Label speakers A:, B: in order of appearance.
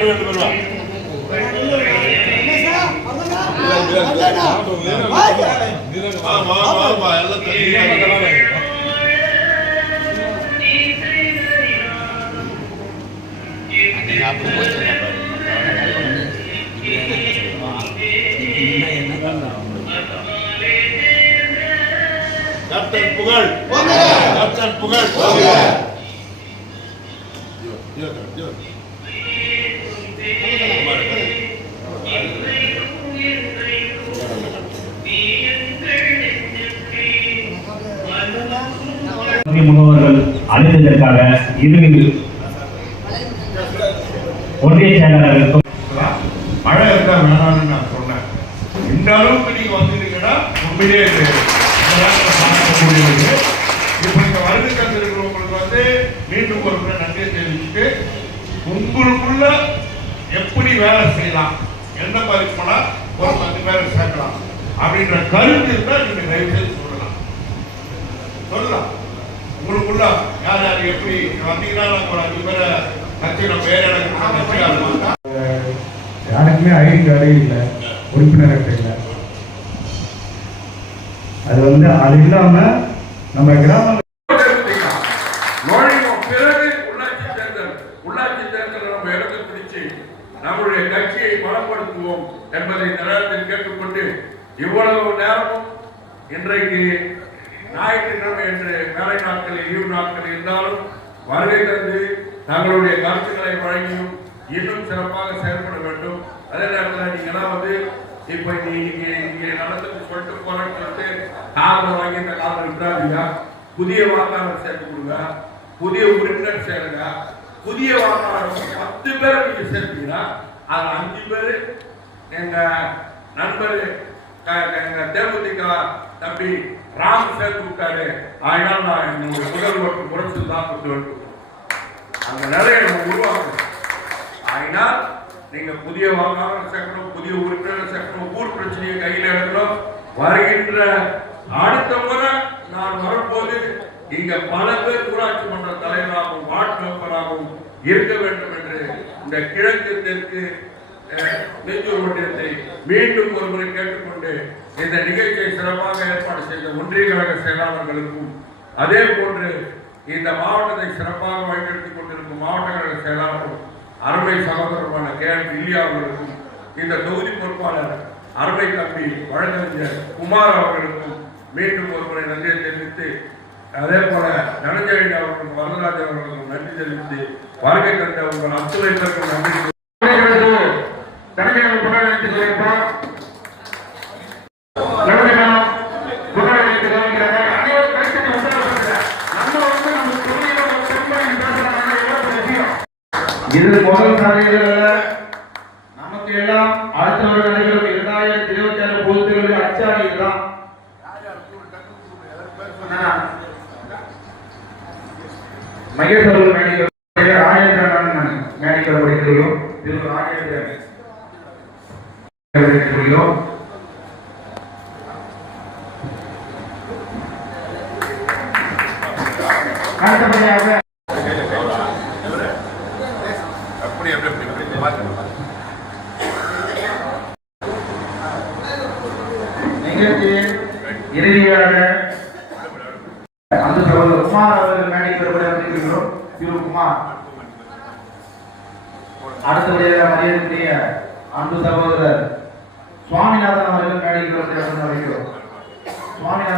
A: ரெண்டு பேர் வா. வா, வா, வா, வா, எல்லாம் தள்ளி கேப்டன் புகழ் கேப்டன் புகழ்
B: கல்வி முகவர்கள் அழைத்ததற்காக இறுதி ஒன்றிய
A: மழை இருந்தா வேணாம்னு நான் சொன்னேன். இந்த அளவுக்கு நீங்க வந்திருக்கீங்கன்னா உண்மையிலே இது இந்த நீங்க வருகை தந்திருக்கிறவங்களுக்கு வந்து மீண்டும் ஒரு நன்றியை நன்றி தெரிவிச்சுட்டு உங்களுக்குள்ள எப்படி வேலை செய்யலாம்? எந்த மாதிரி போனா ஒரு பத்து பேரை சேர்க்கலாம். அப்படின்ற கருத்து இருந்தால் நீங்க தயவு செய்து சொல்லலாம். சொல்லலாம். உங்களுக்குள்ள யார் யார் எப்படி வந்தீங்கன்னா நாங்க ஒரு அஞ்சு பேரை கட்சியோட பேர் எனக்கு இடத்துக்கு
C: யாருக்குமே ஐடி கார்டே இல்லை. உறுப்பினர் அட்டை இல்லை அது வந்து அது இல்லாமல் நம்ம கிராம
D: நம்முடைய கட்சியை பலப்படுத்துவோம் என்பதை இந்த நேரத்தில் கேட்டுக்கொண்டு இவ்வளவு நேரமும் இன்றைக்கு ஞாயிற்றுக்கிழமை என்று வேலை நாட்களில் லீவு நாட்கள் இருந்தாலும் வருகை தந்து தங்களுடைய கருத்துக்களை வழங்கியும் இன்னும் சிறப்பாக செயல்பட வேண்டும். அதே நேரத்தில் நீங்க எல்லாம் வந்து இப்ப நீங்க இங்கே நடந்துட்டு சொல்லிட்டு போறேன்னு சொல்லிட்டு காரணம் வாங்கி இந்த காதல் விட்டுறாதீங்க புதிய வாக்காளர் சேர்த்து கொடுங்க. புதிய உறுப்பினர் சேருங்க. புதிய வாக்காளர்கள் பத்து பேரை நீங்க சேர்த்தீங்கன்னா அதுல அஞ்சு பேர் எங்க நண்பர் எங்கள் எங்க தேமுதிக தம்பி ராம் சேர்த்து விட்டாரு. அதனால நான் என்னுடைய முதல்வர் முரசு தான் கொண்டு வந்து அந்த நிலையை நம்ம உருவாக்கணும். அதனால் நீங்க புதிய வாக்காளர் சேர்க்கணும் புதிய உறுப்பினர் சேர்க்கணும் ஊர் பிரச்சனையை கையில் எடுக்கணும். வருகின்ற அடுத்த முறை நான் வரும்போது இங்க பல பேர் ஊராட்சி மன்ற தலைவராகவும் வார்டு மெம்பராகவும் இருக்க வேண்டும் என்று இந்த கிழக்கு தெற்கு அஹ், நெஞ்சூர் ஒன்றியத்தை மீண்டும் ஒரு முறை கேட்டுக்கொண்டு இந்த நிகழ்ச்சியை சிறப்பாக ஏற்பாடு செய்த ஒன்றிய கழக செயலாளர்களுக்கும் அதே போன்று இந்த மாவட்டத்தை சிறப்பாக வழிநடத்திக் கொண்டிருக்கும் மாவட்ட கழக செயலாளரும் அருமை சகோதரமான கே. எம் இல்லியா அவர்களுக்கும் இந்த தொகுதி பொறுப்பாளர் அருமை தம்பி வழக்கறிஞர் குமார் அவர்களுக்கும் மீண்டும் ஒரு முறை நன்றியை தெரிவித்து அதே போல தனஞ்சயன் அவர்களுக்கும் வரதராஜ் அவர்களுக்கும் நன்றி தெரிவித்து வருகை தந்த உங்கள் அத்துழைப்பிற்கு நன்றி
C: இது முதல் நமக்கு எல்லாம் அடுத்த நடைபெறும் மகேஷ் அவர்கள் மேடிக்கல் ராஜேந்திரன் மேடிக்கல் படிக்கிறோம் திரு ராஜேந்திரன் படிக்கிறோம் அடுத்தபடியாக
A: அப்படி அப்படி அப்படி அப்படி
C: நிகழ்ச்சியில் இறுதியாக அந்த சகோதரர் குமார் அவர்கள் மேடைக்கு வருவதை வந்திருக்கிறோம் திரு குமார் அடுத்தபடியாக மரியாதைக்குரிய அன்பு சகோதரர் சுவாமிநாதன் அவர்கள் மேடைக்கு வருவதை வந்து சுவாமிநாதன்